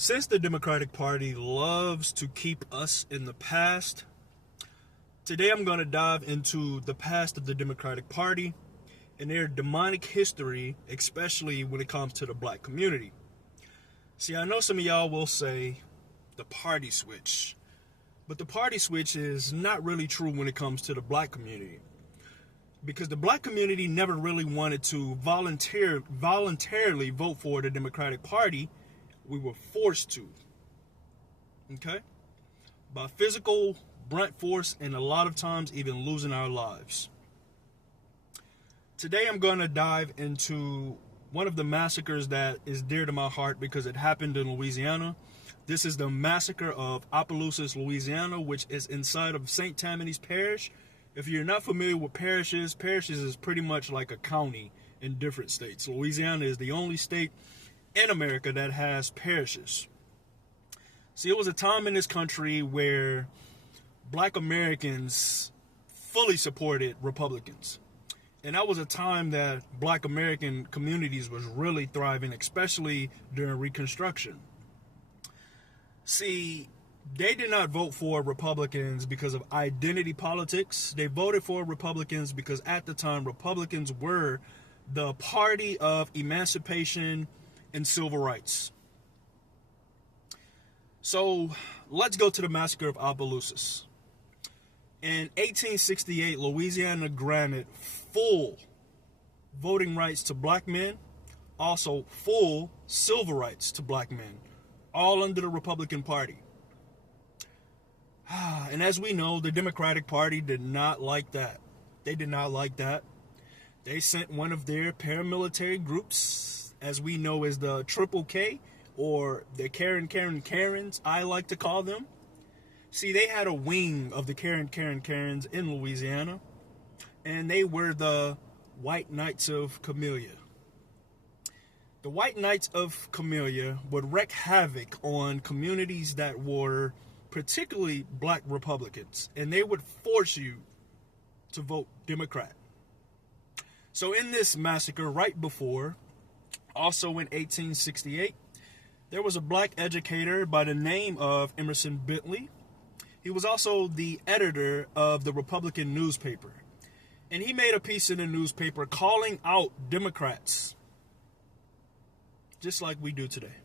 Since the Democratic Party loves to keep us in the past, today I'm going to dive into the past of the Democratic Party and their demonic history, especially when it comes to the black community. See, I know some of y'all will say the party switch, but the party switch is not really true when it comes to the black community, because the black community never really wanted to voluntarily vote for the Democratic Party. We were forced to, okay? By physical, brunt force, and a lot of times even losing our lives. Today I'm going to dive into one of the massacres that is dear to my heart because it happened in Louisiana. This is the massacre of Opelousas, Louisiana, which is inside of St. Tammany's Parish. If you're not familiar with parishes is pretty much like a county in different states. Louisiana is the only state in America that has parishes. See, it was a time in this country where black Americans fully supported Republicans. And that was a time that black American communities was really thriving, especially during Reconstruction. See, they did not vote for Republicans because of identity politics. They voted for Republicans because at the time, Republicans were the party of emancipation and civil rights. So let's go to the massacre of Opelousas. In 1868, Louisiana granted full voting rights to black men, also full civil rights to black men, all under the Republican Party. And as we know, the Democratic Party did not like that. They did not like that. They sent one of their paramilitary groups, as we know as the Triple K, or the Karens, I like to call them. See, they had a wing of the Karens in Louisiana, and they were the White Knights of Camellia. The White Knights of Camellia would wreak havoc on communities that were particularly black Republicans, and they would force you to vote Democrat. So in this massacre right before, also in 1868, there was a black educator by the name of Emerson Bentley. He was also the editor of the Republican newspaper. And he made a piece in the newspaper calling out Democrats, just like we do today.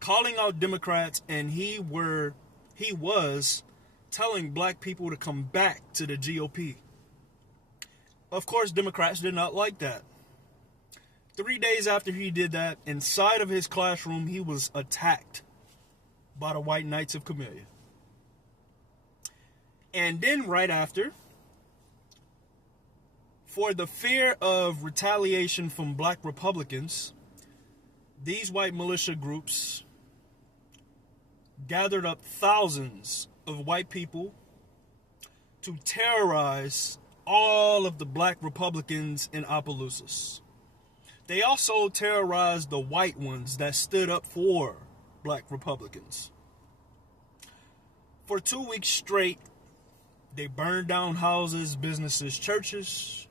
Calling out Democrats, and he was telling black people to come back to the GOP. Of course, Democrats did not like that. 3 days after he did that, inside of his classroom, he was attacked by the White Knights of Camellia. And then right after, for the fear of retaliation from black Republicans, these white militia groups gathered up thousands of white people to terrorize all of the black Republicans in Opelousas. They also terrorized the white ones that stood up for black Republicans. For 2 weeks straight, they burned down houses, businesses, churches.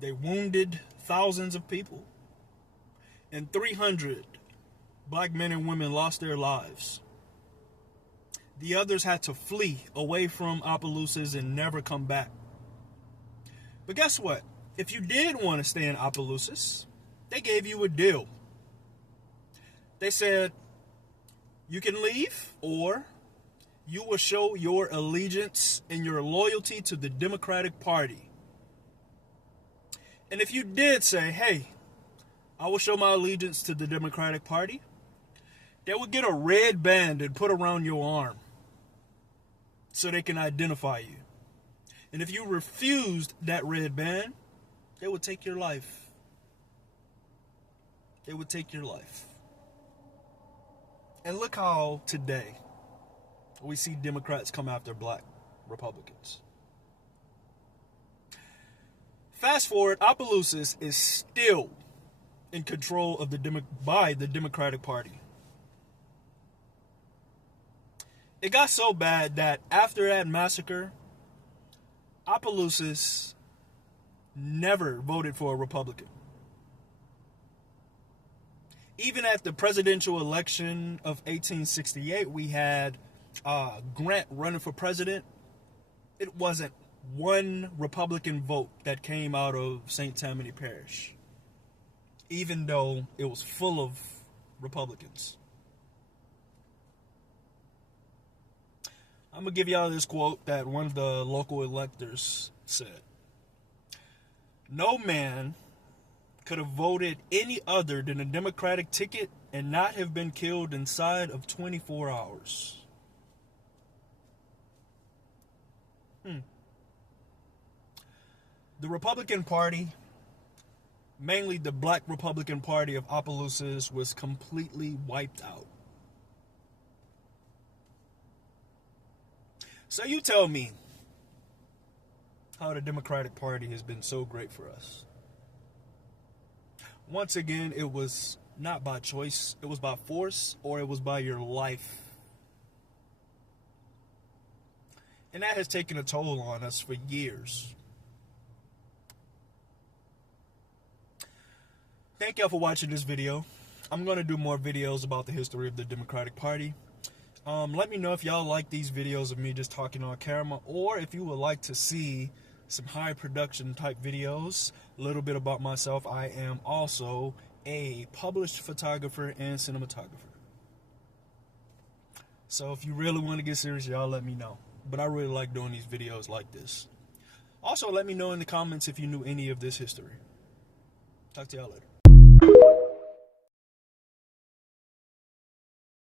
They wounded thousands of people. And 300 black men and women lost their lives. The others had to flee away from Opelousas and never come back. But guess what? If you did want to stay in Opelousas, they gave you a deal. They said, you can leave, or you will show your allegiance and your loyalty to the Democratic Party. And if you did say, hey, I will show my allegiance to the Democratic Party, they would get a red band and put around your arm so they can identify you. And if you refused that red band, they would take your life. They would take your life. And look how today we see Democrats come after black Republicans. Fast forward, Opelousas is still in control of by the Democratic Party. It got so bad that after that massacre, Opelousas never voted for a Republican. Even at the presidential election of 1868, we had Grant running for president. It wasn't one Republican vote that came out of St. Tammany Parish, even though it was full of Republicans. I'm going to give y'all this quote that one of the local electors said. "No man could have voted any other than a Democratic ticket and not have been killed inside of 24 hours. The Republican Party, mainly the Black Republican Party of Opelousas, was completely wiped out. So you tell me how the Democratic Party has been so great for us. Once again, it was not by choice, it was by force, or it was by your life. And that has taken a toll on us for years. Thank y'all for watching this video. I'm going to do more videos about the history of the Democratic Party. Let me know if y'all like these videos of me just talking on camera, or if you would like to see some high production type videos. A little bit about myself: I am also a published photographer and cinematographer. So if you really want to get serious, y'all let me know. But I really like doing these videos like this. Also, let me know in the comments if you knew any of this history. Talk to y'all later.